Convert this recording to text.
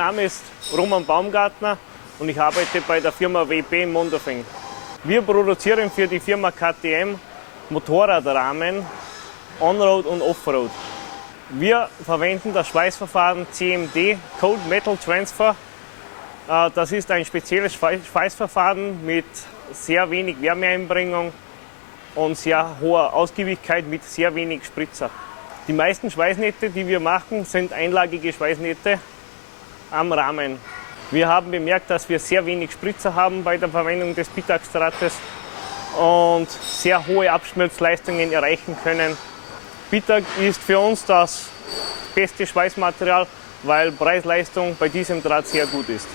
Name ist Roman Baumgartner und ich arbeite bei der Firma WP in Mondofing. Wir produzieren für die Firma KTM Motorradrahmen, On-Road und Off-Road. Wir verwenden das Schweißverfahren CMD, Cold Metal Transfer. Das ist ein spezielles Schweißverfahren mit sehr wenig Wärmeeinbringung und sehr hoher Ausgiebigkeit mit sehr wenig Spritzer. Die meisten Schweißnähte, die wir machen, sind einlagige Schweißnähte am Rahmen. Wir haben bemerkt, dass wir sehr wenig Spritzer haben bei der Verwendung des Pitax-Drahtes und sehr hohe Abschmelzleistungen erreichen können. Pitax ist für uns das beste Schweißmaterial, weil Preis-Leistung bei diesem Draht sehr gut ist.